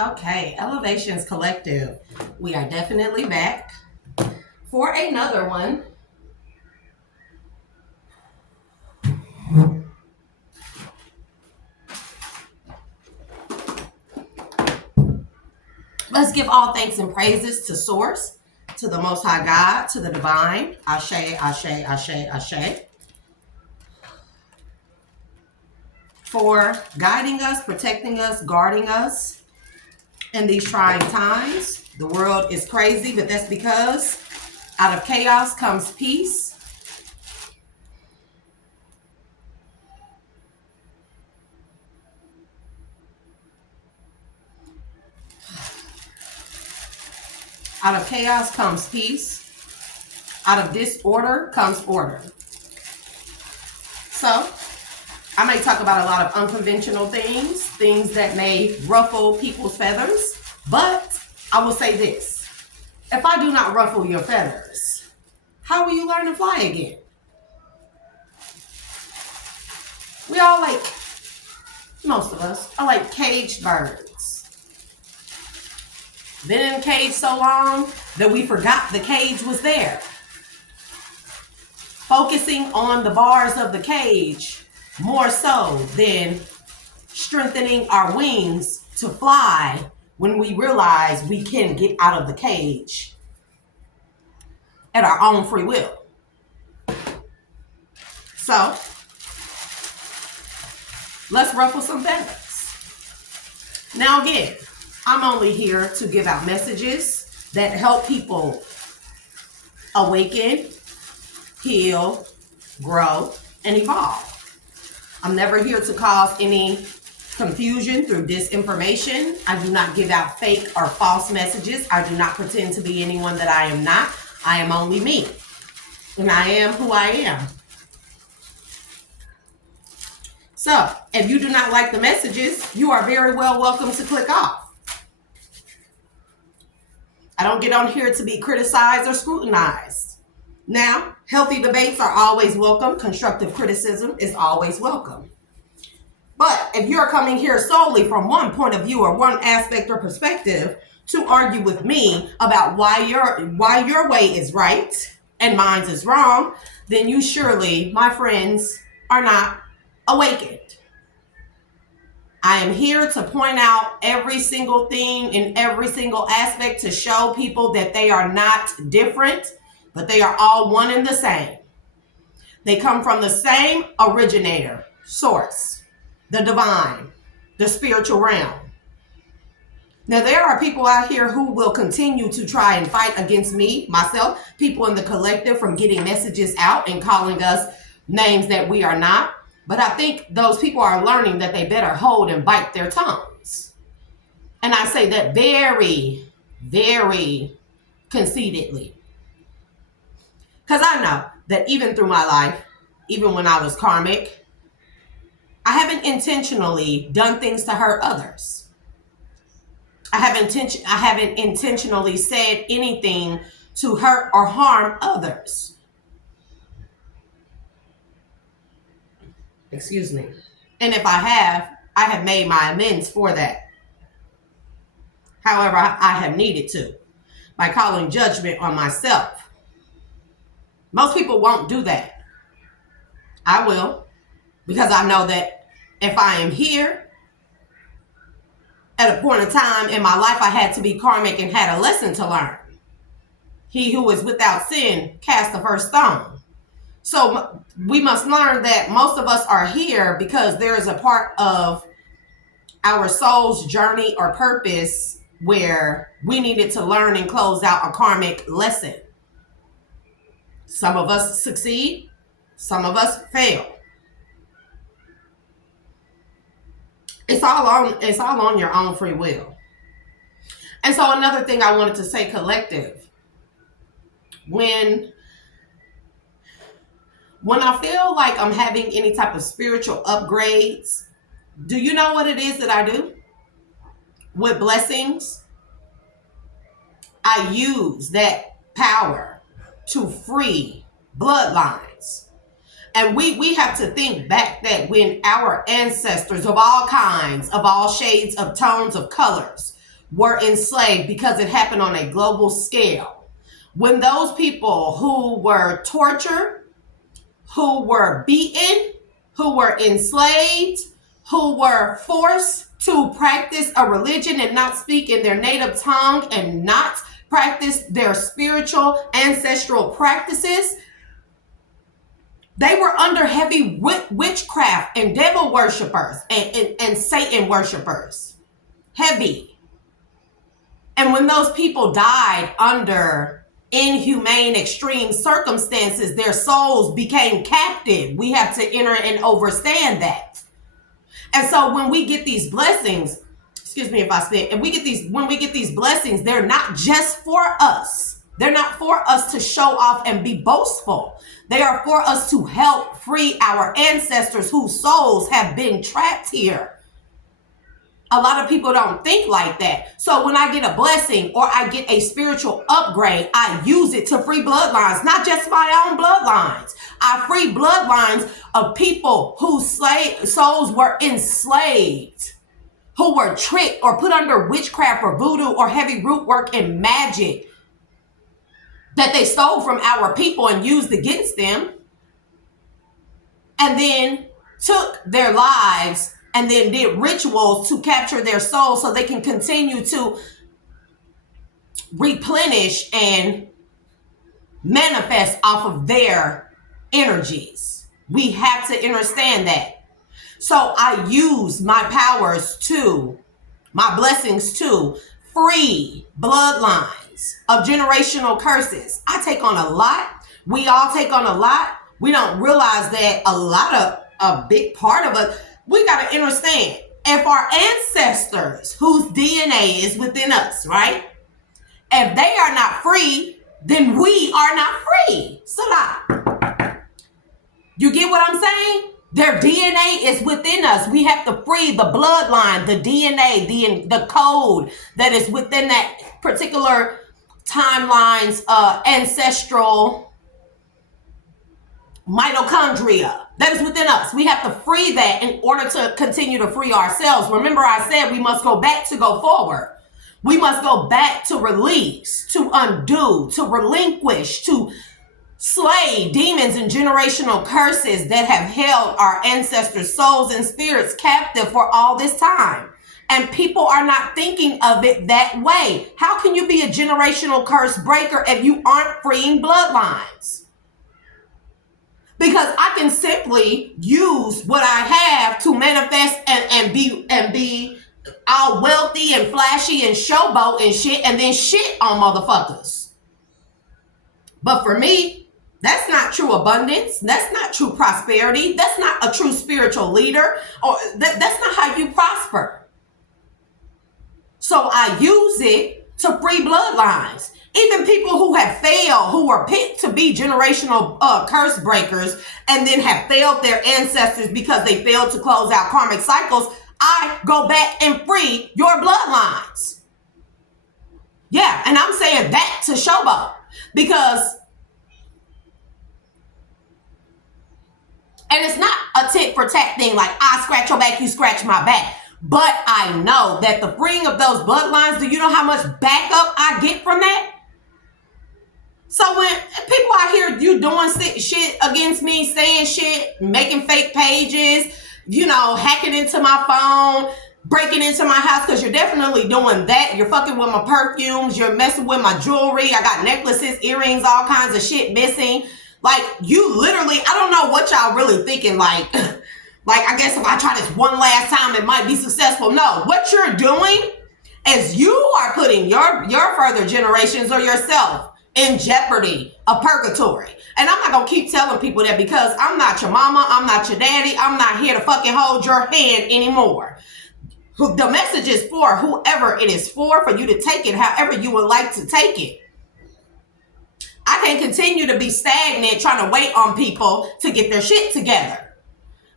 Okay, Elevations Collective. We are definitely back for another one. Let's give all thanks and praises to Source, to the Most High God, to the Divine. Ashe, Ashe, Ashe, Ashe. For guiding us, protecting us, guarding us in these trying times. The world is crazy, but that's because out of chaos comes peace. Out of chaos comes peace. Out of disorder comes order. So, I may talk about a lot of unconventional things that may ruffle people's feathers, but I will say this. If I do not ruffle your feathers, how will you learn to fly again? We all most of us are like caged birds. Been in a cage so long that we forgot the cage was there. Focusing on the bars of the cage more so than strengthening our wings to fly when we realize we can get out of the cage at our own free will. So, let's ruffle some feathers. Now again, I'm only here to give out messages that help people awaken, heal, grow, and evolve. I'm never here to cause any confusion through disinformation. I do not give out fake or false messages. I do not pretend to be anyone that I am not. I am only me. And I am who I am. So, if you do not like the messages, you are very well welcome to click off. I don't get on here to be criticized or scrutinized. Now, healthy debates are always welcome. Constructive criticism is always welcome. But if you're coming here solely from one point of view or one aspect or perspective to argue with me about why your way is right and mine is wrong, then you surely, my friends, are not awakened. I am here to point out every single thing in every single aspect to show people that they are not different, but they are all one and the same. They come from the same originator, source, the divine, the spiritual realm. Now, there are people out here who will continue to try and fight against me, myself, people in the collective from getting messages out and calling us names that we are not. But I think those people are learning that they better hold and bite their tongues. And I say that very, very conceitedly. Because I know that even through my life, even when I was karmic, I haven't intentionally done things to hurt others. I haven't intentionally said anything to hurt or harm others. Excuse me. And if I have made my amends for that. However, I have needed to by calling judgment on myself. Most people won't do that. I will, because I know that if I am here at a point in time in my life, I had to be karmic and had a lesson to learn. He who is without sin cast the first stone. So we must learn that most of us are here because there is a part of our soul's journey or purpose where we needed to learn and close out a karmic lesson. Some of us succeed, some of us fail. It's all on your own free will. And so another thing I wanted to say, collective, when I feel like I'm having any type of spiritual upgrades, do you know what it is that I do? With blessings, I use that power to free bloodlines. And we have to think back that when our ancestors of all kinds, of all shades, of tones, of colors, were enslaved because it happened on a global scale. When those people who were tortured, who were beaten, who were enslaved, who were forced to practice a religion and not speak in their native tongue and not practice their spiritual ancestral practices, they were under heavy witchcraft and devil worshipers and Satan worshipers. Heavy. And when those people died under inhumane, extreme circumstances, their souls became captive. We have to enter and understand that. And so when we get these blessings, excuse me if I spit, and when we get these blessings, they're not just for us. They're not for us to show off and be boastful. They are for us to help free our ancestors whose souls have been trapped here. A lot of people don't think like that. So when I get a blessing or I get a spiritual upgrade, I use it to free bloodlines, not just my own bloodlines. I free bloodlines of people whose souls were enslaved, who were tricked or put under witchcraft or voodoo or heavy root work and magic that they stole from our people and used against them, and then took their lives and then did rituals to capture their soul so they can continue to replenish and manifest off of their energies. We have to understand that. So I use my powers to, my blessings to free bloodlines of generational curses. I take on a lot. We all take on a lot. We don't realize that a big part of it, we got to understand, if our ancestors whose DNA is within us, right? If they are not free, then we are not free. Salah. You get what I'm saying? Their DNA is within us. We have to free the bloodline, the DNA, the code that is within that particular timeline's ancestral mitochondria that is within us. We have to free that in order to continue to free ourselves. Remember, I said we must go back to go forward. We must go back to release, to undo, to relinquish, to slay demons and generational curses that have held our ancestors' souls and spirits captive for all this time. And people are not thinking of it that way. How can you be a generational curse breaker if you aren't freeing bloodlines? Because I can simply use what I have to manifest and be all wealthy and flashy and showboat and shit, and then shit on motherfuckers. But for me, that's not true abundance. That's not true prosperity. That's not a true spiritual leader. Or that's not how you prosper. So I use it to free bloodlines. Even people who have failed, who were picked to be generational curse breakers and then have failed their ancestors because they failed to close out karmic cycles, I go back and free your bloodlines. Yeah, and I'm saying that to showboat because, and it's not a tit for tat thing like I scratch your back, you scratch my back. But I know that the freeing of those bloodlines, do you know how much backup I get from that? So when people out here, you doing shit against me, saying shit, making fake pages, hacking into my phone, breaking into my house, because you're definitely doing that. You're fucking with my perfumes. You're messing with my jewelry. I got necklaces, earrings, all kinds of shit missing. Like, you literally, I don't know what y'all really thinking, like, I guess if I try this one last time, it might be successful. No, what you're doing is you are putting your further generations or yourself in jeopardy of purgatory. And I'm not going to keep telling people that because I'm not your mama. I'm not your daddy. I'm not here to fucking hold your hand anymore. The message is for whoever it is for you to take it however you would like to take it. I can't continue to be stagnant trying to wait on people to get their shit together.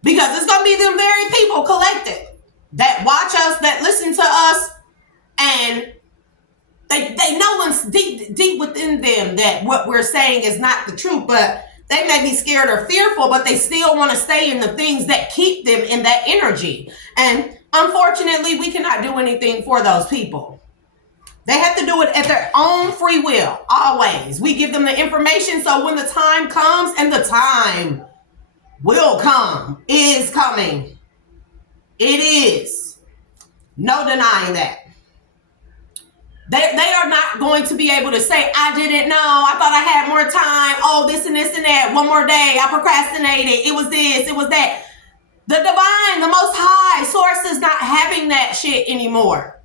Because it's going to be them very people collected that watch us, that listen to us, and they know deep within them that what we're saying is not the truth, but they may be scared or fearful, but they still want to stay in the things that keep them in that energy. And unfortunately, we cannot do anything for those people. They have to do it at their own free will, always. We give them the information, so when the time comes, and the time will come, is coming. It is. No denying that. They are not going to be able to say, I didn't know, I thought I had more time, oh, this and this and that, one more day, I procrastinated, it was this, it was that. The divine, the most high source is not having that shit anymore.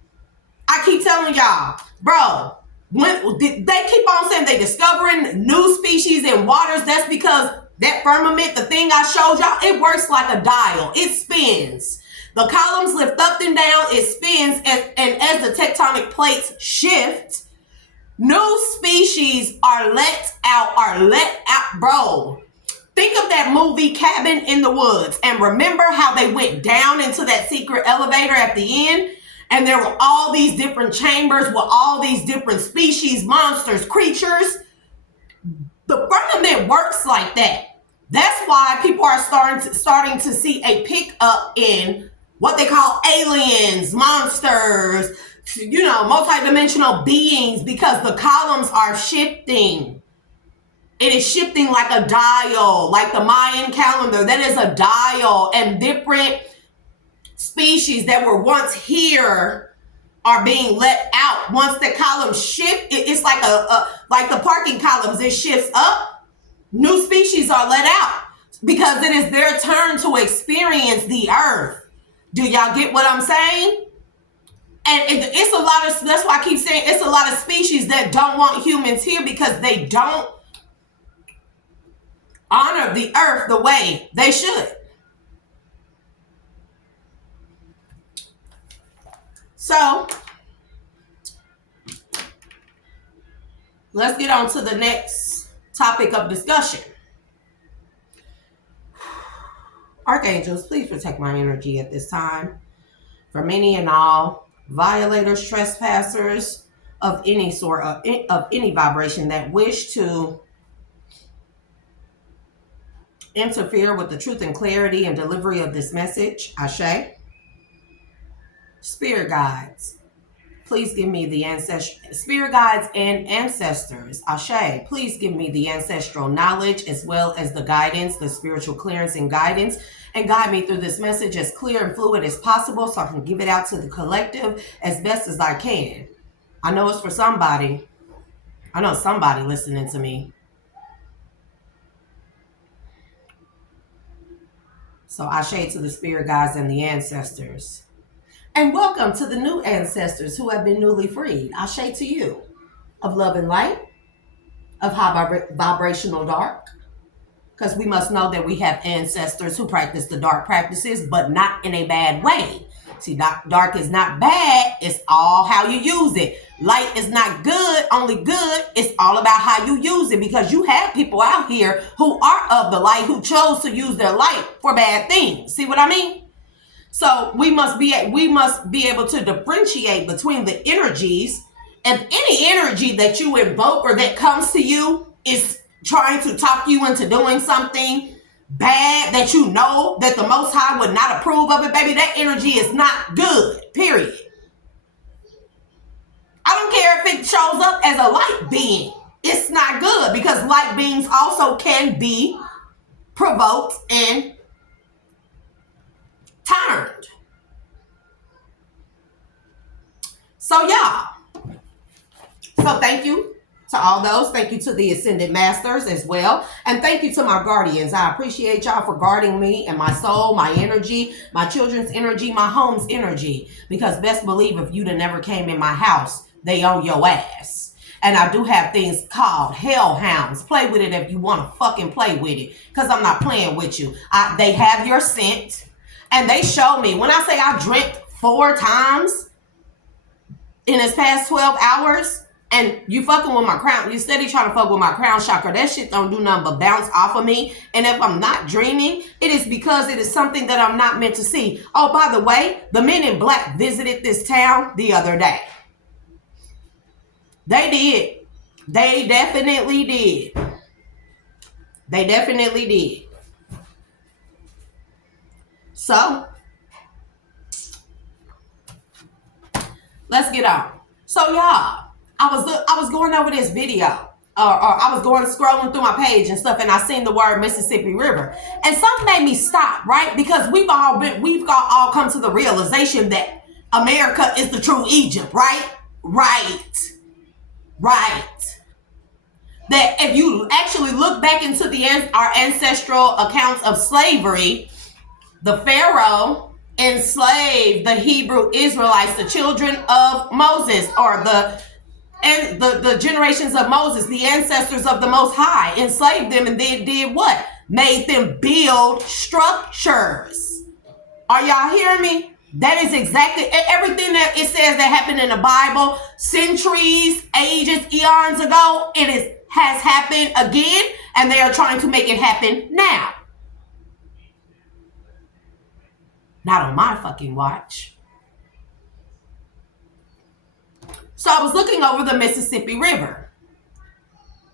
I keep telling y'all, bro, when they keep on saying they discovering new species in waters, that's because that firmament, the thing I showed y'all, it works like a dial. It spins. The columns lift up and down, it spins, and as the tectonic plates shift, new species are let out, bro. Think of that movie Cabin in the Woods, and remember how they went down into that secret elevator at the end, and there were all these different chambers with all these different species, monsters, creatures. The firmament works like that. That's why people are starting to see a pickup in what they call aliens, monsters, multidimensional beings, because the columns are shifting. It is shifting like a dial, like the Mayan calendar. That is a dial, and different species that were once here are being let out. Once the columns shift, it's like like the parking columns. It shifts up. New species are let out because it is their turn to experience the earth. Do y'all get what I'm saying? And it's a lot of, that's why I keep saying it's a lot of species that don't want humans here because they don't honor the earth the way they should. So let's get on to the next topic of discussion. Archangels, please protect my energy at this time from any and all violators, trespassers of any sort of any vibration that wish to interfere with the truth and clarity and delivery of this message. Ashe. Spirit guides, please give me the spirit guides and ancestors. Ashe, please give me the ancestral knowledge as well as the guidance, the spiritual clearance and guidance, and guide me through this message as clear and fluid as possible so I can give it out to the collective as best as I can. I know it's for somebody. I know somebody listening to me. So Ashe to the spirit guides and the ancestors. And welcome to the new ancestors who have been newly freed. Ashe to you of love and light, of high vibrational dark. Because we must know that we have ancestors who practice the dark practices, but not in a bad way. See, dark is not bad. It's all how you use it. Light is not good, only good. It's all about how you use it, because you have people out here who are of the light who chose to use their light for bad things. See what I mean? So we must be able to differentiate between the energies. If any energy that you invoke or that comes to you is trying to talk you into doing something bad that you know that the Most High would not approve of it, baby, that energy is not good, period. I don't care if it shows up as a light being. It's not good, because light beings also can be provoked and turned. So y'all, thank you to all those. Thank you to the Ascended Masters as well. And thank you to my guardians. I appreciate y'all for guarding me and my soul, my energy, my children's energy, my home's energy. Because best believe if you'd have never came in my house, they own your ass. And I do have things called hellhounds. Play with it if you want to fucking play with it. Because I'm not playing with you. They have your scent. And they show me. When I say I drank 4 times in this past 12 hours, and you fucking with my crown, you steady trying to fuck with my crown chakra, that shit don't do nothing but bounce off of me. And if I'm not dreaming, it is because it is something that I'm not meant to see. Oh, by the way, the Men in Black visited this town the other day. They did. They definitely did. They definitely did. So, let's get on. So y'all, I was going over this video, or I was going scrolling through my page and stuff, and I seen the word Mississippi River, and something made me stop, right? Because we've all come to the realization that America is the true Egypt, right? Right. That if you actually look back into our ancestral accounts of slavery, the Pharaoh enslaved the Hebrew Israelites, the children of Moses, or the generations of Moses, the ancestors of the Most High, enslaved them, and then did what? Made them build structures. Are y'all hearing me? That is exactly everything that it says that happened in the Bible, centuries, ages, eons ago. Has happened again, and they are trying to make it happen now. Not on my fucking watch. So I was looking over the Mississippi River.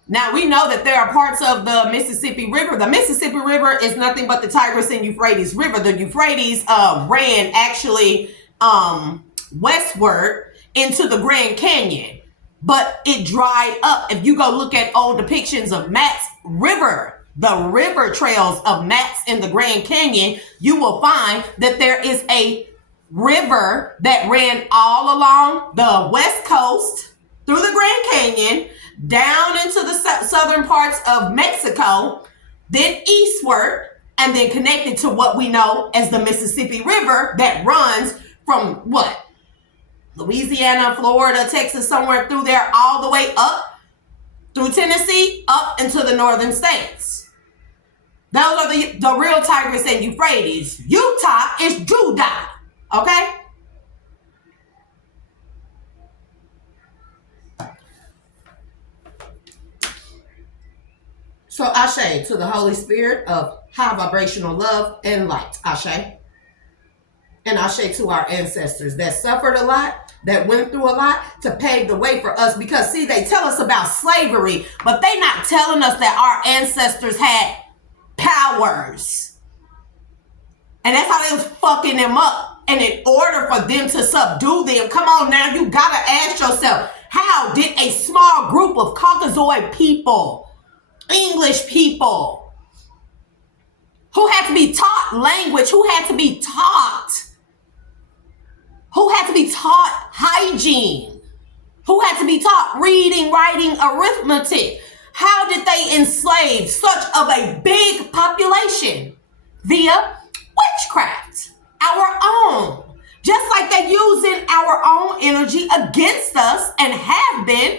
Now we know that there are parts of the Mississippi River. The Mississippi River is nothing but the Tigris and Euphrates River. The Euphrates ran actually westward into the Grand Canyon, but it dried up. If you go look at old depictions of Matt's River, the river trails of Matt's in the Grand Canyon, you will find that there is a river that ran all along the west coast through the Grand Canyon, down into the southern parts of Mexico, then eastward, and then connected to what we know as the Mississippi River that runs from what? Louisiana, Florida, Texas, somewhere through there, all the way up through Tennessee, up into the northern states. Those are the real Tigris and Euphrates. Utah is Judah. Okay? So Ashe to the Holy Spirit of high vibrational love and light. Ashe. And Ashe to our ancestors that suffered a lot, that went through a lot to pave the way for us. Because see, they tell us about slavery, but they not telling us that our ancestors had powers. And that's how they was fucking them up. And in order for them to subdue them, come on now, you gotta ask yourself, how did a small group of Caucasoid people, English people, who had to be taught language, who had to be taught hygiene, who had to be taught reading, writing, arithmetic, how did they enslave such of a big population? Via witchcraft, our own. Just like they're using our own energy against us and have been.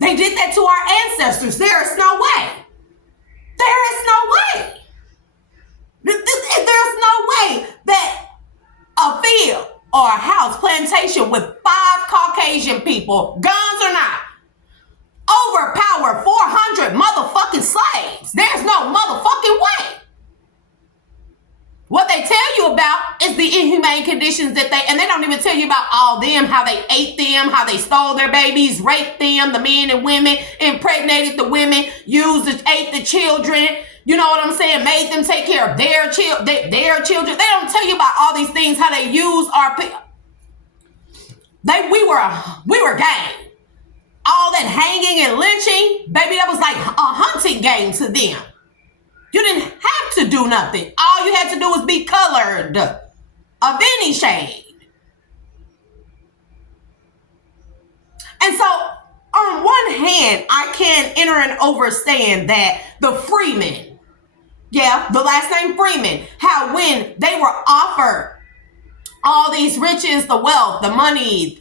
They did that to our ancestors. There is no way. There is no way. There's no way that a field or a house plantation with 5 Caucasian people, guns or not, overpower 400 motherfucking slaves. There's no motherfucking way. What they tell you about is the inhumane conditions that and they don't even tell you about all them, how they ate them, how they stole their babies, raped them, the men and women, impregnated the women, ate the children, you know what I'm saying, made them take care of their children. They don't tell you about all these things, how they use our people. We were gang. All that hanging and lynching, baby, that was like a hunting game to them. You didn't have to do nothing. All you had to do was be colored of any shade. And so, on one hand, I can enter and understand that the freemen, the last name Freeman, how when they were offered all these riches, the wealth, the money,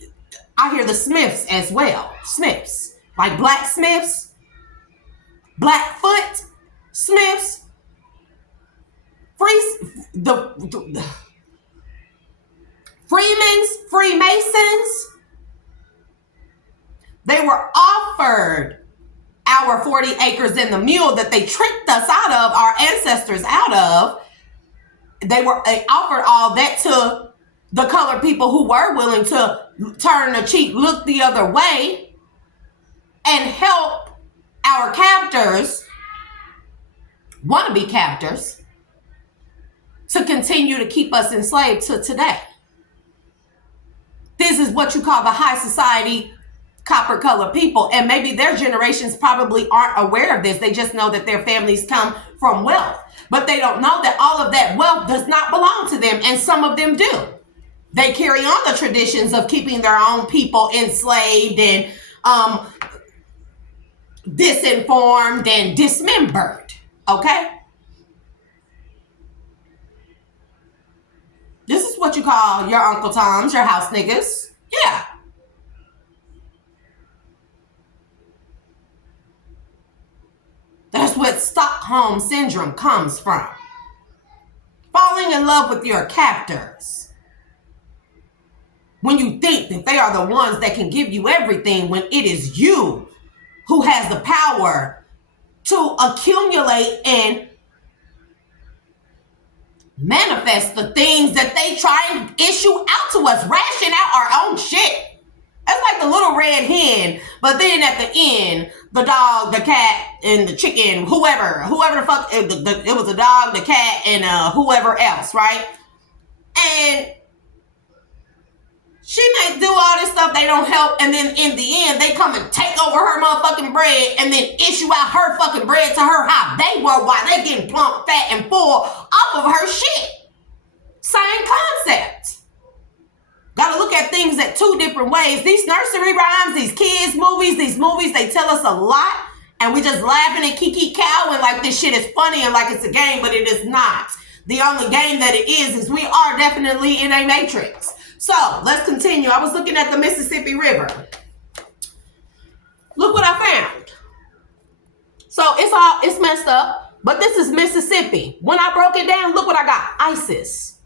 I hear the Smiths as well. Smiths, like blacksmiths, Blackfoot Smiths, the Freemans, Freemasons. They were offered our 40 acres and the mule that they tricked us out of, our ancestors out of. They offered all that to the colored people who were willing to turn the cheek, look the other way, and help our captors, wannabe captors, to continue to keep us enslaved to today. This is what you call the high society copper colored people. And maybe their generations probably aren't aware of this. They just know that their families come from wealth. But they don't know that all of that wealth does not belong to them. And some of them do. They carry on the traditions of keeping their own people enslaved and disinformed and dismembered. Okay? This is what you call your Uncle Toms, your house niggas. Yeah. That's what Stockholm Syndrome comes from. Falling in love with your captors. When you think that they are the ones that can give you everything, when it is you who has the power to accumulate and manifest the things that they try and issue out to us, ration out our own shit. That's like the little red hen, but then at the end, the dog, the cat, and the chicken, whoever the fuck, it was a dog, the cat, and whoever else, right? And she may do all this stuff, they don't help, and then in the end, they come and take over her motherfucking bread and then issue out her fucking bread to her how they were while they getting plump, fat, and full off of her shit. Same concept. Gotta look at things at two different ways. These nursery rhymes, these kids movies, they tell us a lot, and we just laughing and kiki cow and like this shit is funny and like it's a game, but it is not. The only game that it is we are definitely in a matrix. So let's continue. I was looking at the Mississippi River. Look what I found. So it's messed up, but this is Mississippi. When I broke it down, look what I got. ISIS.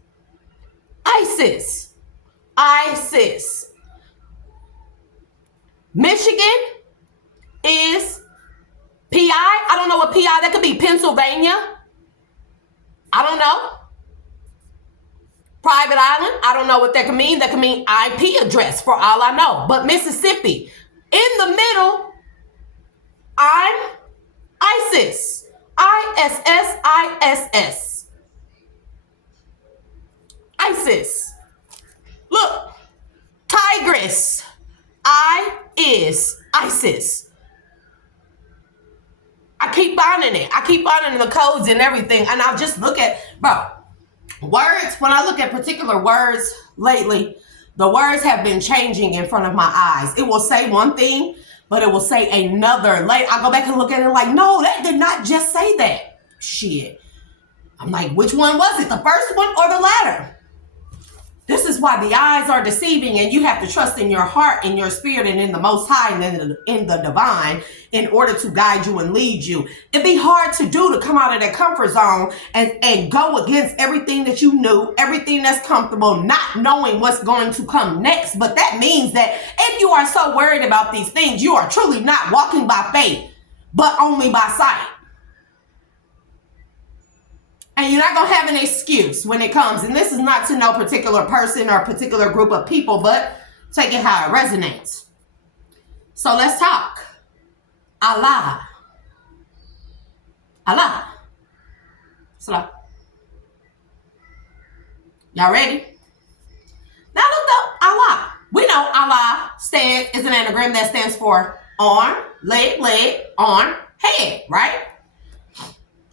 Michigan is PI. I don't know what PI, that could be Pennsylvania. I don't know. Private island, I don't know what that could mean. That could mean IP address for all I know. But Mississippi, in the middle, I'm ISIS. ISSISS. ISIS. Look, Tigress. I is ISIS. I keep finding it. I keep finding the codes and everything. And I'll just look at, bro, words. When I look at particular words lately, the words have been changing in front of my eyes. It will say one thing, but it will say another. Like, I go back and look at it like, no, that did not just say that. Shit. I'm like, which one was it? The first one or the latter? This is why the eyes are deceiving, and you have to trust in your heart, in your spirit, and in the Most High, and in the divine in order to guide you and lead you. It'd be hard to do, to come out of that comfort zone and go against everything that you knew, everything that's comfortable, not knowing what's going to come next. But that means that if you are so worried about these things, you are truly not walking by faith, but only by sight. And you're not going to have an excuse when it comes. And this is not to no particular person or particular group of people, but take it how it resonates. So let's talk. Allah. Allah. Salah. Y'all ready? Now look up Allah. We know Allah is an anagram that stands for arm, leg, arm, head, right?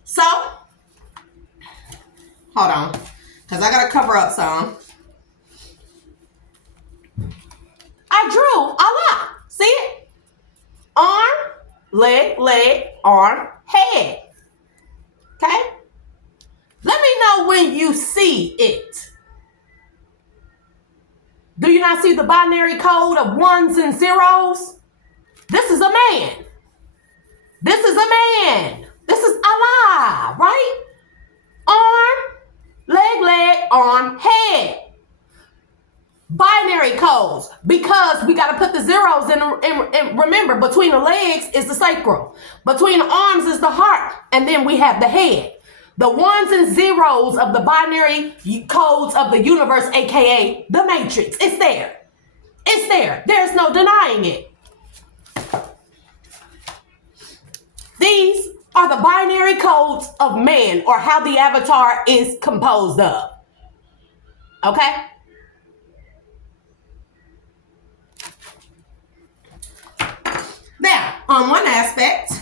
So, hold on, because I got to cover up some. I drew Allah. See it? Arm, leg, arm, head. Okay? Let me know when you see it. Do you not see the binary code of ones and zeros? This is a man. This is a man. This is Allah, right? Arm, leg, arm, head. Binary codes, because we got to put the zeros in. And remember, between the legs is the sacral. Between the arms is the heart. And then we have the head. The ones and zeros of the binary codes of the universe, aka the matrix. It's there. It's there. There's no denying it. These are the binary codes of man, or how the avatar is composed of. Okay? On one aspect,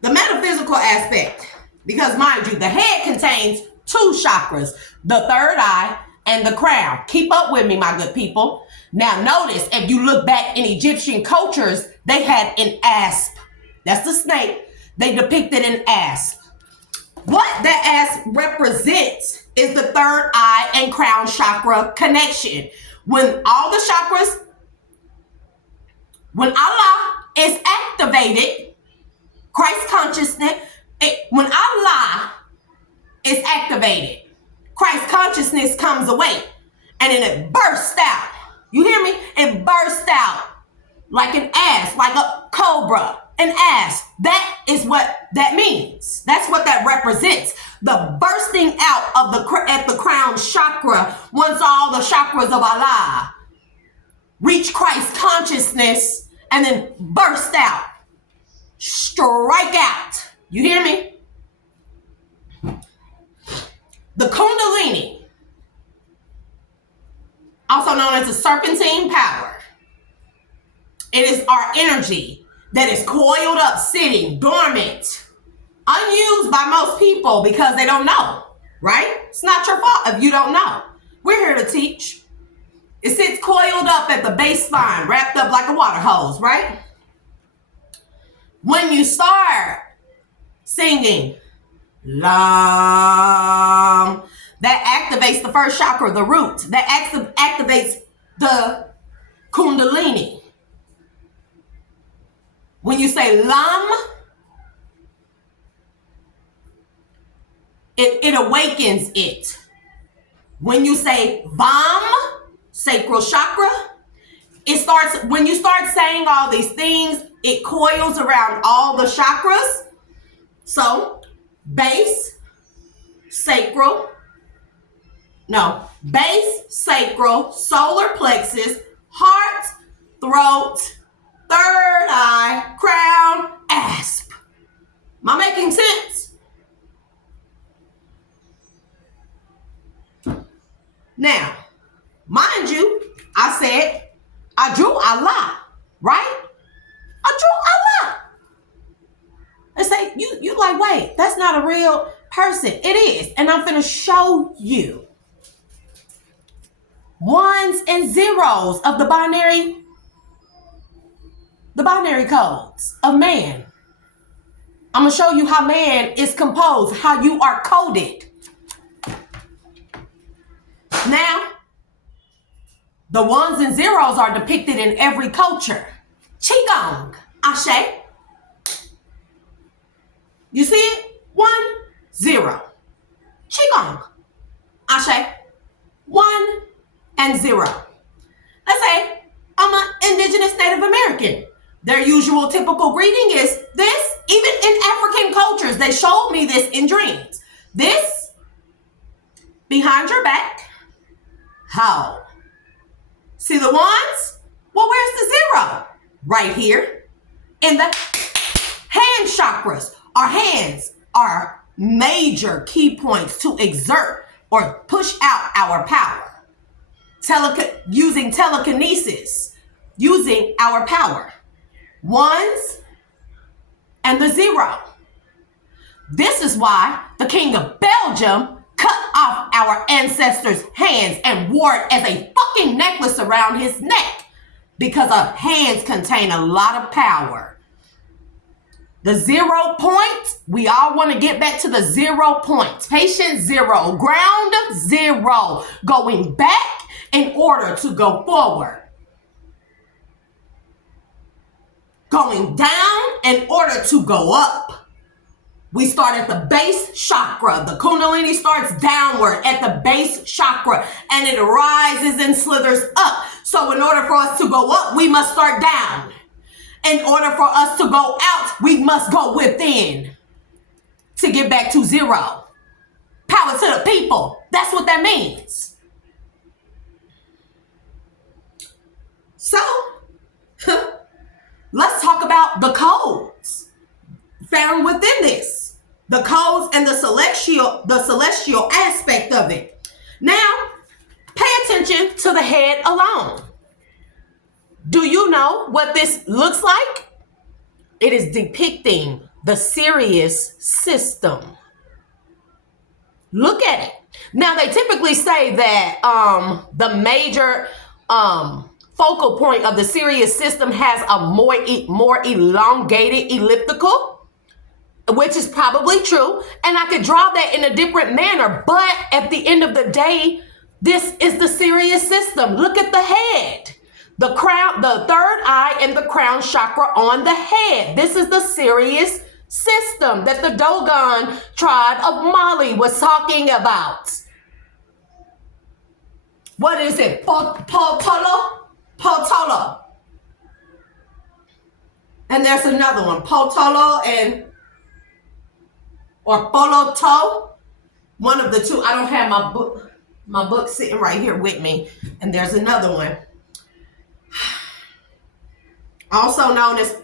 the metaphysical aspect, because mind you, the head contains two chakras, the third eye and the crown. Keep up with me, my good people. Now notice, if you look back in Egyptian cultures, they had an asp. That's the snake. They depicted an asp. What that asp represents is the third eye and crown chakra connection. When Allah is activated, Christ consciousness, when Allah is activated, Christ consciousness comes away and then it bursts out. You hear me? It bursts out like an asp, like a cobra, an asp. That is what that means. That's what that represents. The bursting out of the crown chakra once all the chakras of Allah reach Christ consciousness and then burst out. Strike out. You hear me? The Kundalini, also known as the serpentine power. It is our energy that is coiled up, sitting dormant, unused by most people because they don't know, right? It's not your fault if you don't know. We're here to teach. It sits coiled up at the base spine, wrapped up like a water hose, right? When you start singing, Lam, that activates the first chakra, the root. That activates the Kundalini. When you say Lam, it awakens it. When you say Vam, sacral chakra, when you start saying all these things, it coils around all the chakras. So, base, sacral, solar plexus, heart, throat, third eye, crown, asp. Am I making sense? Now, mind you, I said, I drew Allah, right? I drew Allah. They say, you like, wait, that's not a real person. It is. And I'm finna show you ones and zeros of the binary codes of man. I'm gonna show you how man is composed, how you are coded. Now, the ones and zeros are depicted in every culture. Qigong, Ashe. You see it? 1, 0. Qigong, Ashe. 1 and 0. Let's say I'm an indigenous Native American. Their usual typical greeting is this. Even in African cultures, they showed me this in dreams. This, behind your back. How? See the ones? Well, where's the 0? Right here in the hand chakras. Our hands are major key points to exert or push out our power. Using telekinesis, using our power. Ones and the 0. This is why the King of Belgium cut off our ancestors' hands and wore it as a fucking necklace around his neck, because our hands contain a lot of power. The 0 point, we all want to get back to the 0 point. Patient 0, ground 0, going back in order to go forward. Going down in order to go up. We start at the base chakra. The Kundalini starts downward at the base chakra and it rises and slithers up. So in order for us to go up, we must start down. In order for us to go out, we must go within to get back to 0. Power to the people. That's what that means. So, let's talk about the codes found within this. the codes and the celestial aspect of it. Now, pay attention to the head alone. Do you know what this looks like? It is depicting the Sirius system. Look at it. Now, they typically say that the major focal point of the Sirius system has a more elongated elliptical, which is probably true. And I could draw that in a different manner. But at the end of the day, this is the Sirius system. Look at the head. The crown, the third eye, and the crown chakra on the head. This is the Sirius system that the Dogon tribe of Mali was talking about. What is it? Potolo? And there's another one. Potolo or Poloto. One of the two. I don't have my book sitting right here with me. And there's another one. Also known as,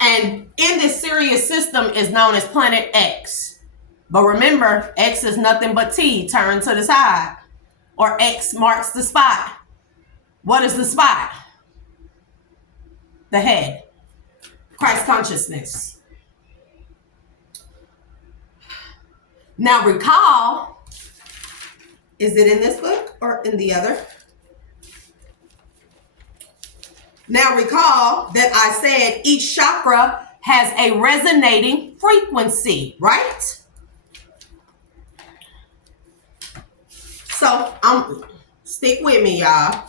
and in this Sirius system is known as Planet X. But remember, X is nothing but T turned to the side. Or X marks the spot. What is the spot? The head. Christ consciousness. Now recall, is it in this book or in the other? Now recall that I said each chakra has a resonating frequency, right? So stick with me, y'all.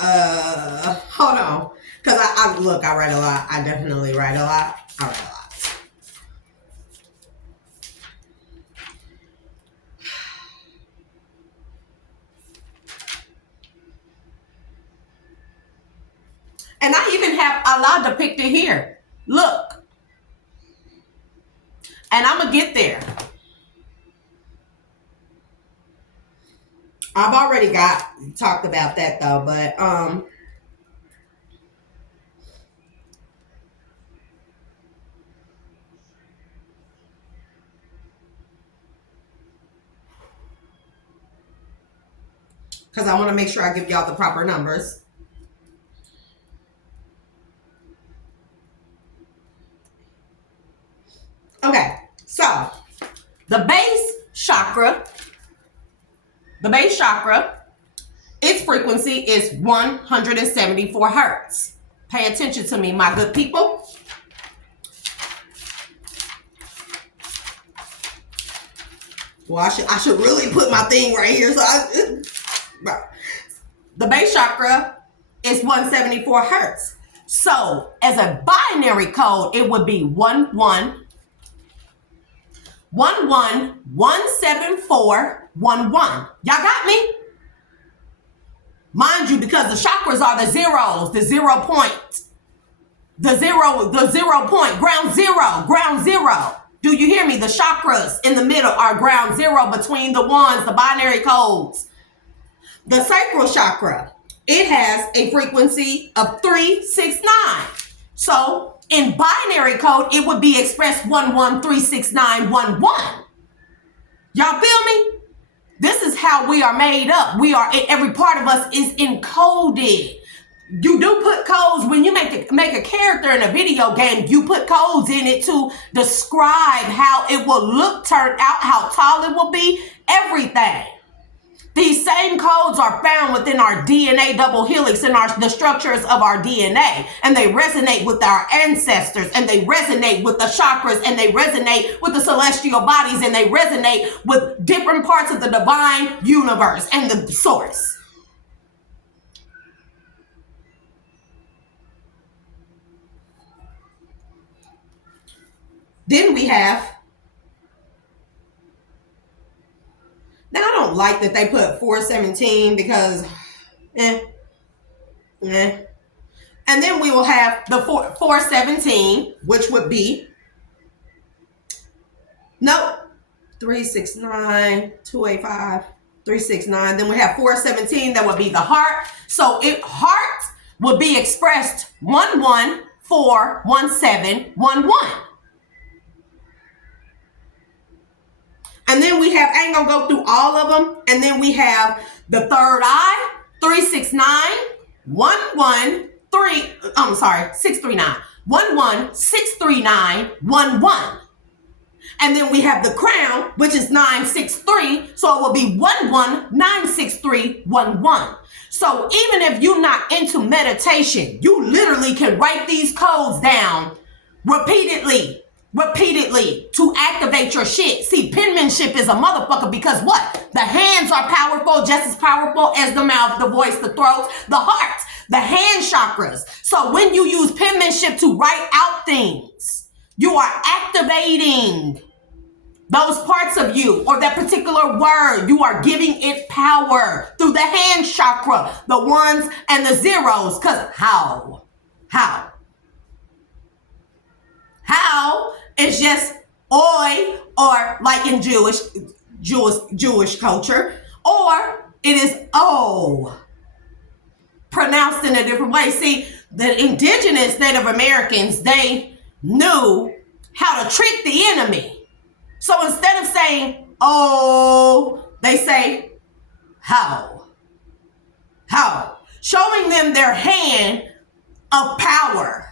Hold on. Because I write a lot. I definitely write a lot. I write a lot. And I even have Allah depicted here. Look. And I'm going to get there. I've already talked about that though, but because I want to make sure I give y'all the proper numbers. Okay, so the base chakra, its frequency is 174 hertz. Pay attention to me, my good people. Well, I should really put my thing right here. The base chakra is 174 hertz. So as a binary code, it would be 117411. Y'all got me? Mind you, because the chakras are the zeros, the 0 point, ground zero. Do you hear me? The chakras in the middle are ground zero between the ones, the binary codes. The sacral chakra, it has a frequency of 369. So in binary code, it would be expressed 11369111. Y'all feel me? This is how we are made up. Every part of us is encoded. You do put codes when you make a character in a video game. You put codes in it to describe how it will look, turn out, how tall it will be, everything. These same codes are found within our DNA double helix and the structures of our DNA. And they resonate with our ancestors, and they resonate with the chakras, and they resonate with the celestial bodies, and they resonate with different parts of the divine universe and the source. Then we have, now I don't like that they put 417 because, And then we will have the 417, which would be, 369, 285, 369. Then we have 417, that would be the heart. So heart would be expressed 1141711. And then we have, I ain't gonna go through all of them. And then we have the third eye, 369, 639, 639, 11. And then we have the crown, which is 963. So it will be 1196311. So even if you're not into meditation, you literally can write these codes down repeatedly to activate your shit. See, penmanship is a motherfucker because what? The hands are powerful, just as powerful as the mouth, the voice, the throat, the heart, the hand chakras. So when you use penmanship to write out things, you are activating those parts of you or that particular word. You are giving it power through the hand chakra, the ones and the zeros. Because how is just oi, or like in Jewish culture, or it is oh, pronounced in a different way. See, the indigenous Native Americans, they knew how to trick the enemy. So instead of saying, oh, they say, how, showing them their hand of power,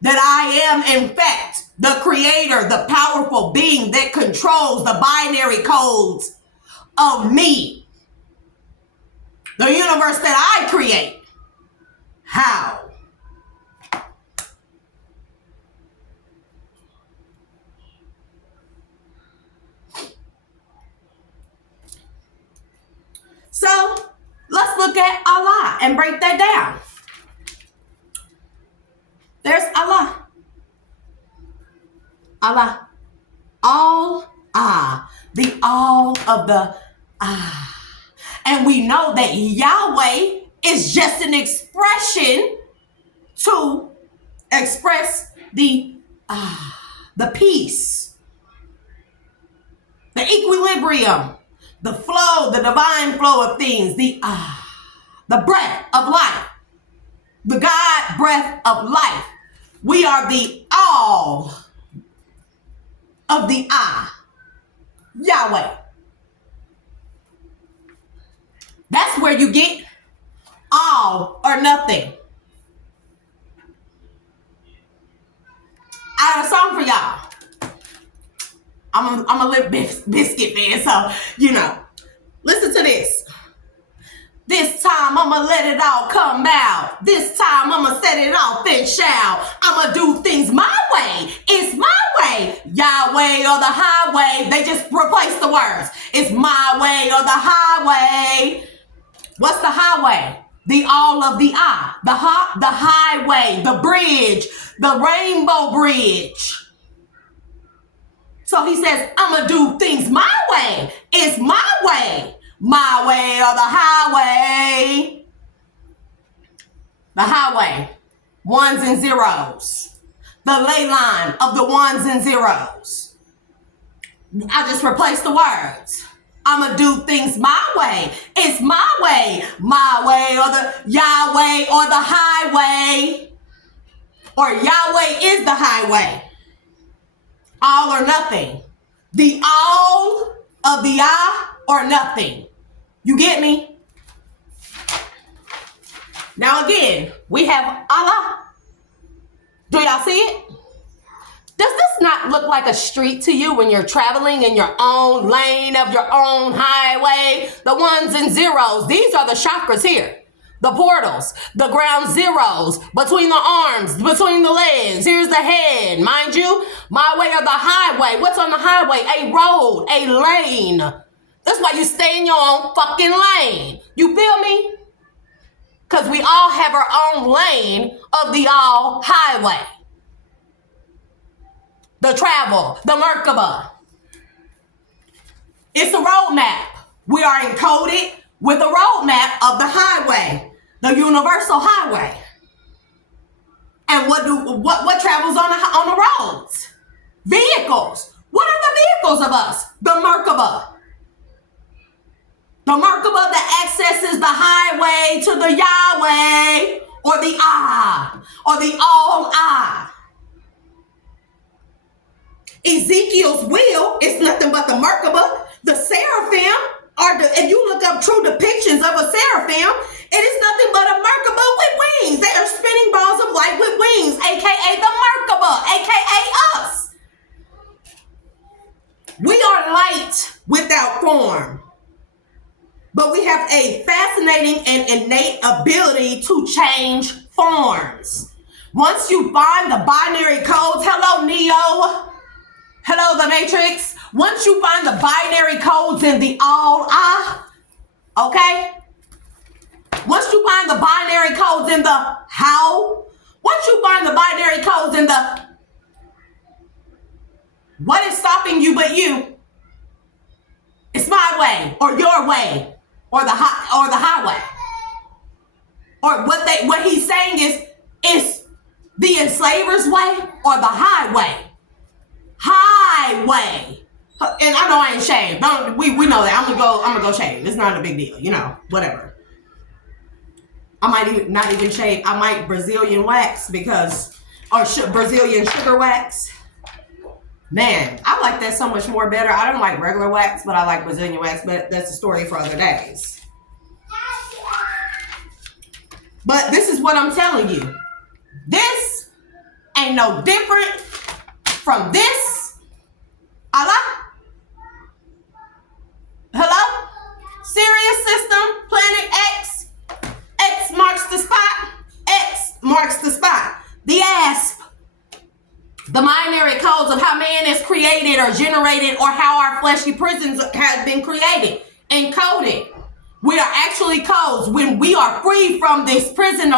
that I am, in fact, the creator, the powerful being that controls the binary codes of me, the universe that I create. How? So let's look at Allah and break that down. There's Allah. Allah. All the all of the And we know that Yahweh is just an expression to express the peace, the equilibrium, the flow, the divine flow of things, the breath of life, the God breath of life. We are the all of the Yahweh. That's where you get all or nothing. I have a song for y'all. I'm a Limp Bizkit fan, so, listen to this. This time I'ma let it all come out. This time I'ma set it off and shout. I'ma do things my way. It's my way. Yahweh or the highway. They just replace the words. It's my way or the highway. What's the highway? The all of the the highway, the bridge, the rainbow bridge. So he says, I'ma do things my way. It's my way. My way or the highway. The highway. Ones and zeros. The ley line of the ones and zeros. I just replaced the words. I'ma do things my way. It's my way. My way or the Yahweh or the highway. Or Yahweh is the highway. All or nothing. The all of the or nothing. You get me? Now again, we have Allah. Do y'all see it? Does this not look like a street to you when you're traveling in your own lane of your own highway? The ones and zeros, these are the chakras here. The portals, the ground zeros, between the arms, between the legs. Here's the head, mind you. My way or the highway. What's on the highway? A road, a lane. That's why you stay in your own fucking lane. You feel me? Because we all have our own lane of the all highway. The travel, the Merkaba. It's a roadmap. We are encoded with the roadmap of the highway. The universal highway. And what travels on the roads? Vehicles. What are the vehicles of us? The Merkaba. The Merkaba that accesses the highway to the Yahweh or the or the all Ezekiel's wheel is nothing but the Merkaba. The seraphim if you look up true depictions of a seraphim, it is nothing but a Merkaba with wings. They are spinning balls of light with wings, aka the Merkaba, aka us. We are light without form, but we have a fascinating and innate ability to change forms. Once you find the binary codes, hello Neo, hello the Matrix. Once you find the binary codes in the all-I, okay? Once you find the binary codes in the how, once you find the binary codes in the what is stopping you but you, it's my way or your way or the highway. Or what he's saying is the enslaver's way or the highway. Highway. And I know I ain't shaved. We know that. I'm gonna go shave. It's not a big deal, whatever. I might not even shave. I might Brazilian wax Brazilian sugar wax. Man, I like that so much more better. I don't like regular wax, but I like Brazilian wax, but that's a story for other days. But this is what I'm telling you. This ain't no different from this. Allah? Hello? Sirius system, planet X. X marks the spot. X marks the spot. The ASP. The binary codes of how man is created or generated or how our fleshy prisons have been created, encoded. We are actually codes. When we are free from this prison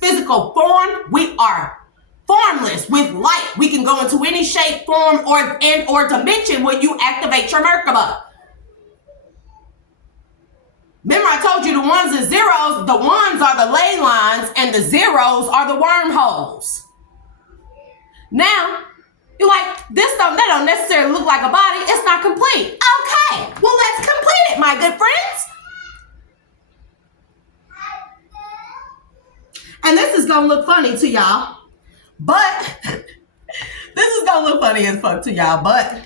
physical form, we are formless with light. We can go into any shape, form, or dimension when you activate your Merkaba. Remember I told you the ones and zeros, the ones are the ley lines and the zeros are the wormholes. Now, you're like, that don't necessarily look like a body. It's not complete. Okay, well, let's complete it, my good friends. And this is going to look funny to y'all, but this is going to look funny as fuck to y'all, but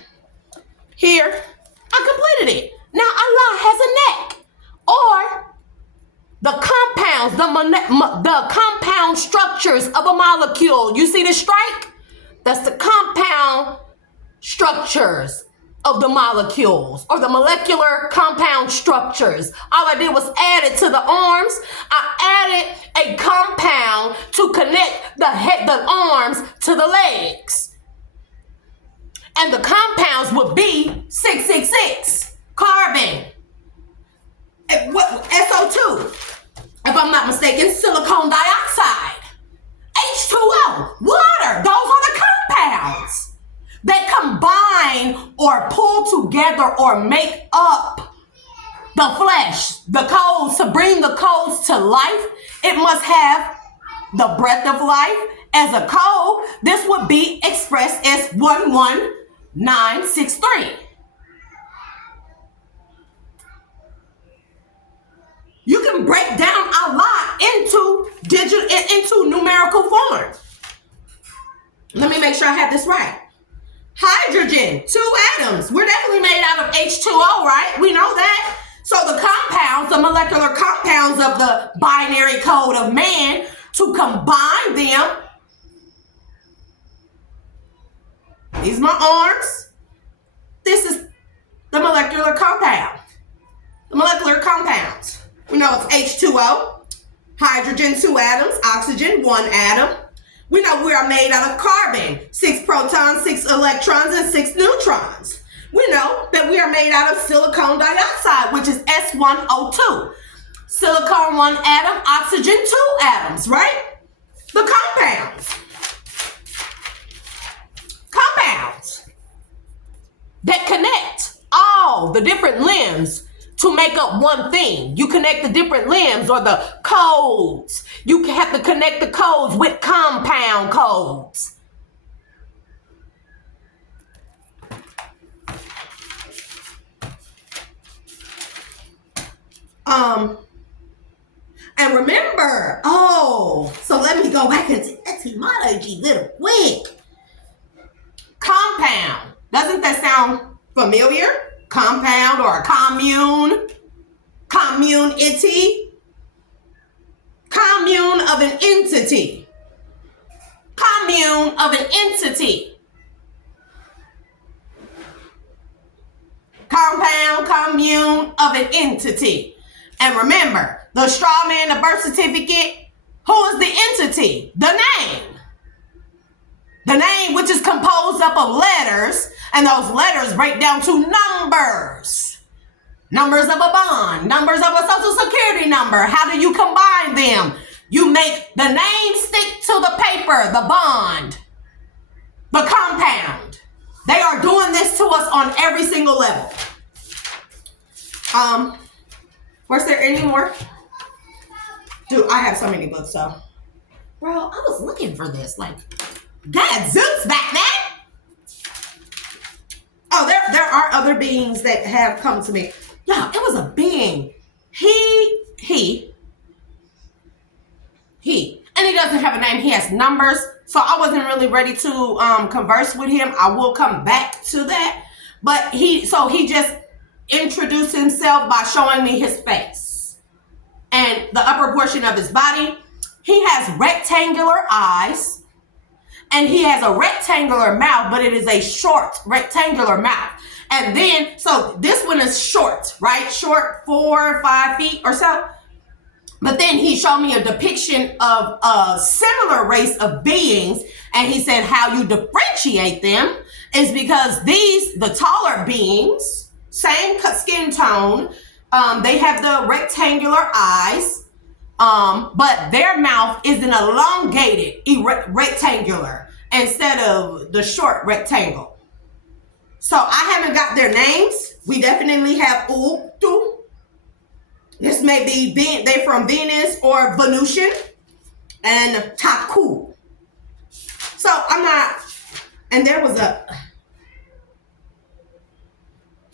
here, I completed it. Now, Allah has a neck, or the compounds, the compound structures of a molecule. You see the strike? That's the compound structures of the molecules, or the molecular compound structures. All I did was add it to the arms. I added a compound to connect the arms to the legs. And the compounds would be 666, carbon, SO2, if I'm not mistaken, silicon dioxide, H2O, water. Those are the compounds that combine or pull together or make up the flesh. The codes, to bring the codes to life, it must have the breath of life as a code. This would be expressed as 11963. You can break down Allah into numerical form. Let me make sure I have this right. Hydrogen, 2 atoms. We're definitely made out of H2O, right? We know that. So the compounds, the molecular compounds of the binary code of man, to combine them. These are my arms. This is the molecular compound. The molecular compounds. We know it's H2O, hydrogen, 2 atoms, oxygen, 1 atom. We know we are made out of carbon, 6 protons, 6 electrons, and 6 neutrons. We know that we are made out of silicon dioxide, which is S1O2. Silicon, 1 atom, oxygen, 2 atoms, right? The compounds. Compounds that connect all the different limbs to make up one thing. You connect the different limbs or the codes. You have to connect the codes with compound codes. And remember, so let me go back into etymology real quick. Compound Compound. Doesn't that sound familiar? Compound or a commune. Community. Commune of an entity. Commune of an entity. Compound, commune of an entity. And remember, the straw man, the birth certificate, who is the entity? The name. The name, which is composed up of letters, and those letters break down to numbers. Numbers of a bond, numbers of a social security number. How do you combine them? You make the name stick to the paper, the bond, the compound. They are doing this to us on every single level. Was there any more? Dude, I have so many books, so. Bro, I was looking for this. Like, gadzooks back then. Oh, there are other beings that have come to me. Yeah, it was a being. He. And he doesn't have a name. He has numbers. So I wasn't really ready to converse with him. I will come back to that. But he just introduced himself by showing me his face and the upper portion of his body. He has rectangular eyes and he has a rectangular mouth, but it is a short rectangular mouth. And then, so this one is short, right? Short, 4 or 5 feet or so. But then he showed me a depiction of a similar race of beings. And he said how you differentiate them is because the taller beings, same skin tone, they have the rectangular eyes, but their mouth is an elongated rectangular instead of the short rectangle. So I haven't got their names. We definitely have Utu. This may be, they're from Venus or Venusian, and Taku. So I'm not, and there was a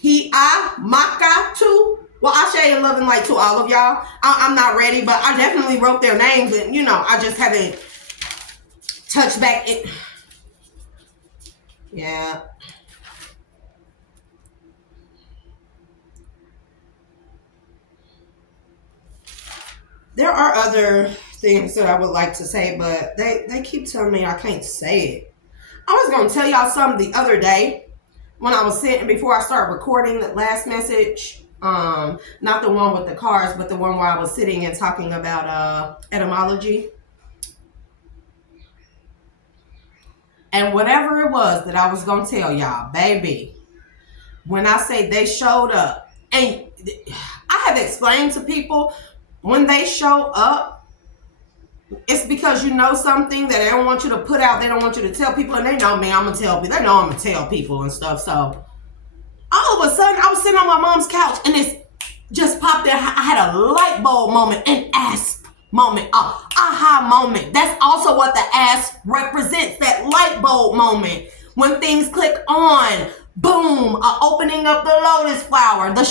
Makatu. Well, I share and love and light to all of y'all. I'm not ready, but I definitely wrote their names, and I just haven't touched back it. Yeah. There are other things that I would like to say, but they keep telling me I can't say it. I was going to tell y'all something the other day when I was sitting, before I started recording the last message. Not the one with the cars, but the one where I was sitting and talking about etymology. And whatever it was that I was going to tell y'all, baby, when I say they showed up, and I have explained to people, when they show up, it's because you know something that they don't want you to put out. They don't want you to tell people, and they know me. I'm going to tell people. They know I'm going to tell people and stuff. So all of a sudden, I was sitting on my mom's couch, and it just popped in. I had a light bulb moment, an asp moment, a aha moment. That's also what the asp represents, that light bulb moment. When things click on, boom, opening up the lotus flower, all the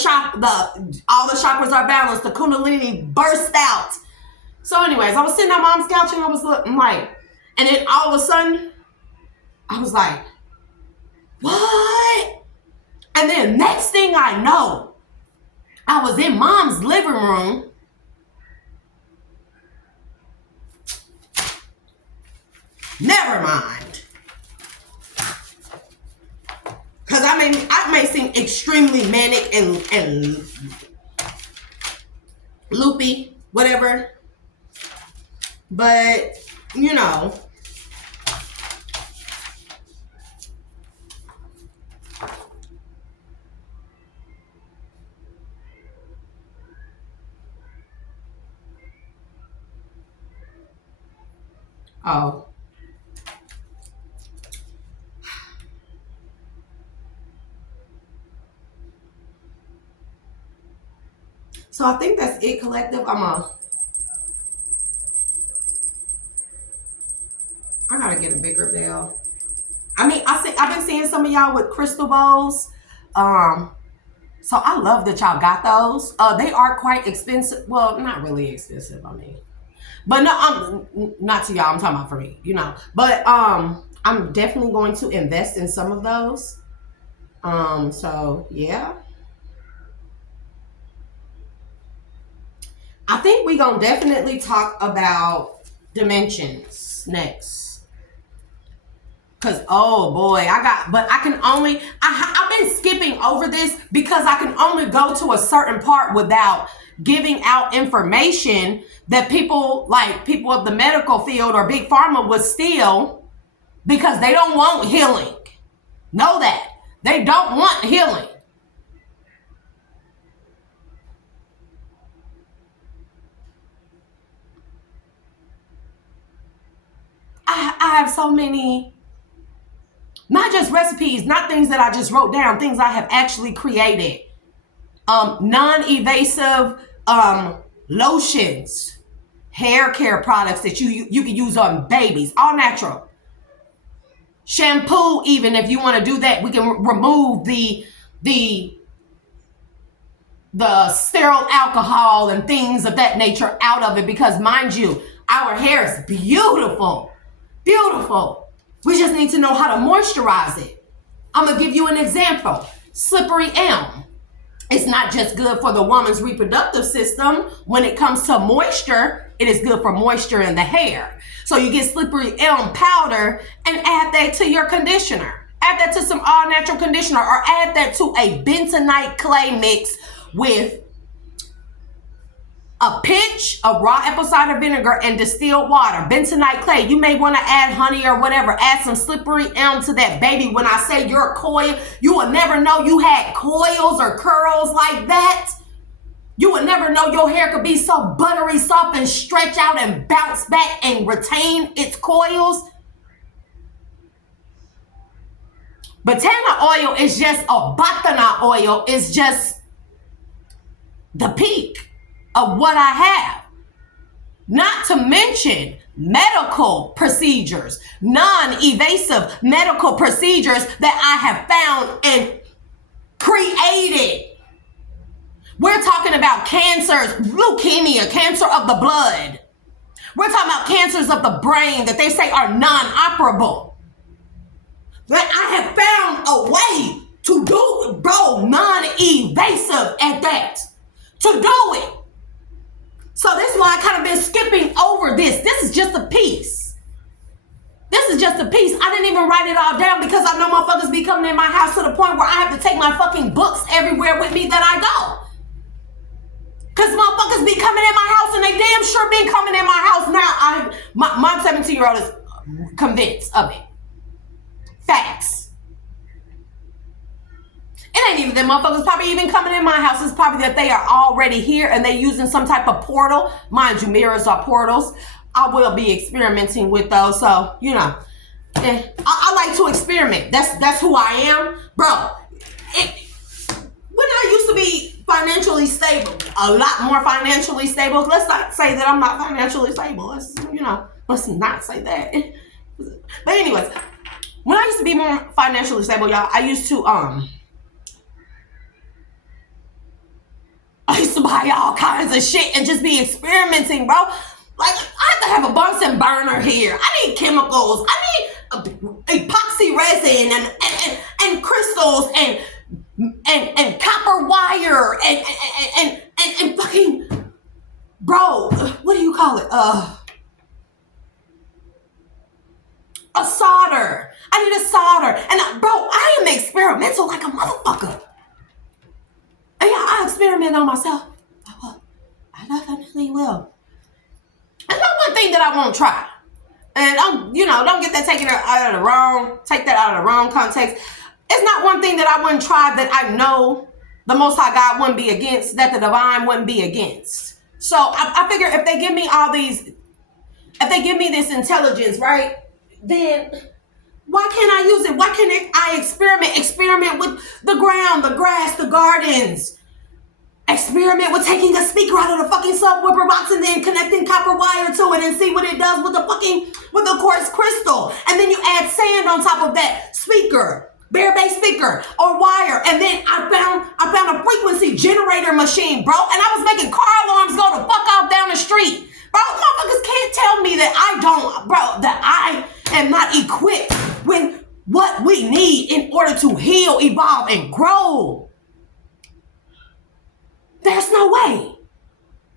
chakras are balanced, the kundalini burst out. So anyways, I was sitting on mom's couch and I was like, and then all of a sudden, I was like, what? And then next thing I know, I was in mom's living room. Never mind. Because I may seem extremely manic and loopy, whatever. But, Oh. So I think that's it, collective. I gotta get a bigger bell. I've been seeing some of y'all with crystal bowls. So I love that y'all got those. They are quite expensive. Well, not really expensive, but no, I'm not to y'all. I'm talking about for me, But I'm definitely going to invest in some of those. So yeah. I think we're gonna definitely talk about dimensions next. Cause oh boy, I've been skipping over this because I can only go to a certain part without giving out information that people of the medical field or big pharma would steal because they don't want healing. Know that. They don't want healing. I have so many, not just recipes, not things that I just wrote down, things I have actually created. Non-evasive lotions, hair care products that you can use on babies, all natural. Shampoo, even if you want to do that, we can remove the sterile alcohol and things of that nature out of it because, mind you, our hair is beautiful. Beautiful. We just need to know how to moisturize it. I'm going to give you an example. Slippery elm. It's not just good for the woman's reproductive system. When it comes to moisture, it is good for moisture in the hair. So you get slippery elm powder and add that to your conditioner. Add that to some all-natural conditioner or add that to a bentonite clay mix with a pinch of raw apple cider vinegar and distilled water. Bentonite clay. You may want to add honey or whatever. Add some slippery elm to that, baby. When I say your coil, you will never know you had coils or curls like that. You would never know your hair could be so buttery soft and stretch out and bounce back and retain its coils. Botana oil is just, Batana oil is just the peak of what I have. Not to mention medical procedures, non-evasive medical procedures that I have found and created. We're talking about cancers, leukemia, cancer of the blood. We're talking about cancers of the brain that they say are non-operable. That I have found a way to do, bro, non-evasive at that. To do it. So that's why I kind of been skipping over this. This is just a piece. This is just a piece. I didn't even write it all down because I know motherfuckers be coming in my house to the point where I have to take my fucking books everywhere with me that I go. Because motherfuckers be coming in my house and they damn sure been coming in my house now. My 17-year-old is convinced of it. Facts. It ain't even that motherfuckers probably even coming in my house. It's probably that they are already here and they using some type of portal. Mind you, mirrors are portals. I will be experimenting with those. So, you know, I like to experiment. That's who I am. Bro, when I used to be financially stable, a lot more financially stable. Let's not say that I'm not financially stable. Let's not say that. But anyways, when I used to be more financially stable, y'all, I used to buy all kinds of shit and just be experimenting, bro. Like, I have to have a Bunsen burner here. I need chemicals. I need epoxy resin and crystals and copper wire and fucking, bro, what do you call it? A solder. I need a solder. And bro, I am experimental like a motherfucker. And yeah, I experiment on myself. I definitely will. It's not one thing that I won't try. And don't get that take that out of the wrong context. It's not one thing that I wouldn't try that I know the Most High God wouldn't be against, that the divine wouldn't be against. So I figure if they give me this intelligence, right, then why can't I use it? Why can't I experiment with the ground, the grass, the gardens? Experiment with taking a speaker out of the fucking subwoofer box and then connecting copper wire to it and see what it does with the quartz crystal. And then you add sand on top of that speaker, bare bass speaker or wire. And then I found a frequency generator machine, bro. And I was making car alarms go the fuck out down the street. Bro, motherfuckers can't tell me that I am not equipped when what we need in order to heal, evolve, and grow. There's no way.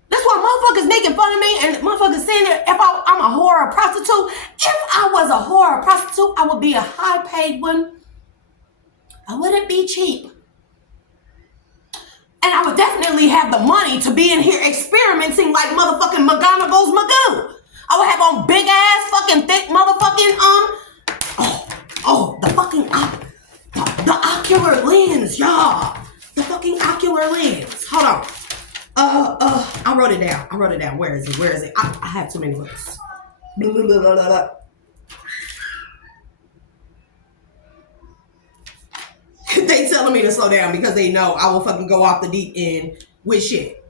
That's why motherfuckers making fun of me and motherfuckers saying that if I'm a whore or a prostitute. If I was a whore or a prostitute, I would be a high-paid one. I wouldn't be cheap. And I would definitely have the money to be in here experimenting like motherfucking McGonagall's Magoo. I would have on big ass fucking thick motherfucking the fucking the ocular lens, y'all. The fucking ocular lens. Hold on. I wrote it down. Where is it? I have too many books. Blah, blah, blah, blah, blah. They telling me to slow down because they know I will fucking go off the deep end with shit.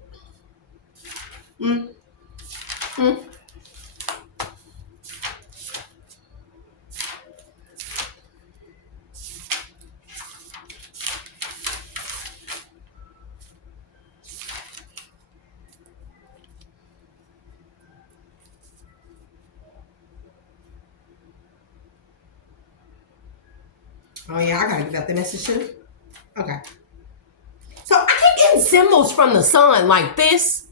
Oh yeah, I gotta give out the message too. Okay. So I keep getting symbols from the sun like this.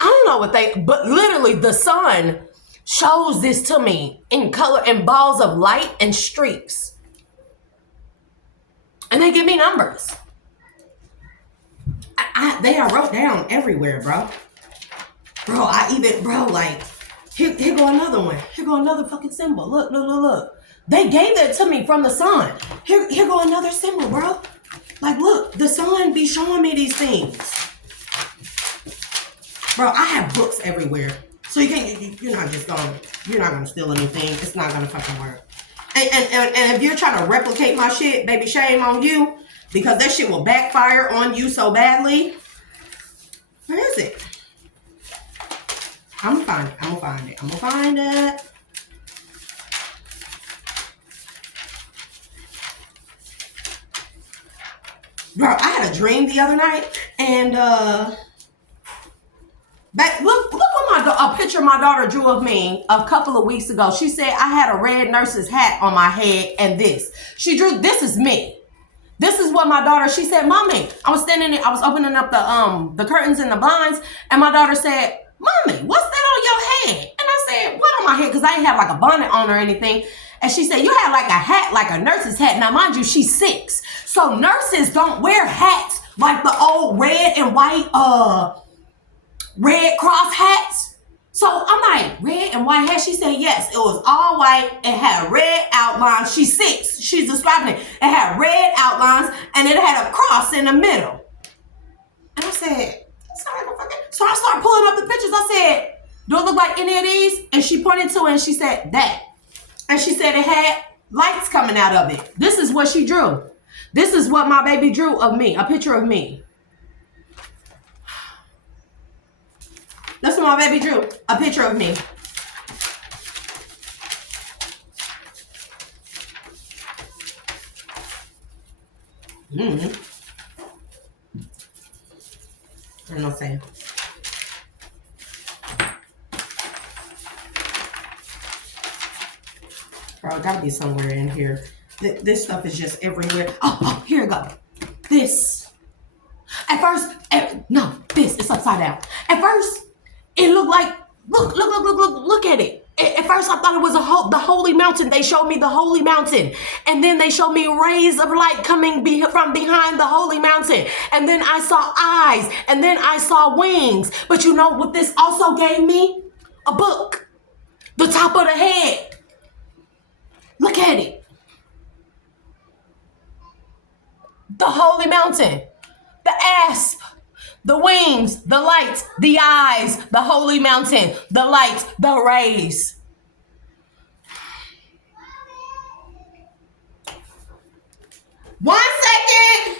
I don't know what but literally the sun shows this to me in color and balls of light and streaks. And they give me numbers. They are wrote down everywhere, bro. Like, here go another one. Here go another fucking symbol. Look. They gave that to me from the sun. Here go another symbol, bro. Like, look, the sun be showing me these things. Bro, I have books everywhere. So you're not gonna steal anything. It's not gonna fucking work. And if you're trying to replicate my shit, baby, shame on you. Because that shit will backfire on you so badly. Where is it? I'm gonna find it. Bro, I had a dream the other night, and look what a picture my daughter drew of me a couple of weeks ago. She said I had a red nurse's hat on my head, and she drew. This is me. This is what my daughter. She said, "Mommy," I was opening up the curtains and the blinds, and my daughter said, "Mommy, what's that on your head?" And I said, "What on my head?" Because I didn't have like a bonnet on or anything. And she said, "You had like a hat, like a nurse's hat." Now, mind you, she's 6. So nurses don't wear hats like the old red and white Red Cross hats. So I'm like, red and white hat? She said, yes. It was all white. It had red outlines. She's 6. She's describing it. It had red outlines and it had a cross in the middle. And I said, so I started pulling up the pictures. I said, do it look like any of these? And she pointed to it and she said, that. And she said it had lights coming out of it. This is what she drew. This is what my baby drew of me, a picture of me. That's what my baby drew, a picture of me. I'm not saying. Bro, it gotta be somewhere in here. This stuff is just everywhere. Oh, here we go. This. At first, this is upside down. At first, it looked like, look at it. At first, I thought it was the holy mountain. They showed me the holy mountain. And then they showed me rays of light coming from behind the holy mountain. And then I saw eyes. And then I saw wings. But you know what this also gave me? A book. The top of the head. Look at it. The holy mountain. The asp. The wings, the light, the eyes, the holy mountain, the light, the rays. One second.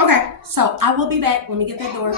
Okay, so I will be back. Let me get that door.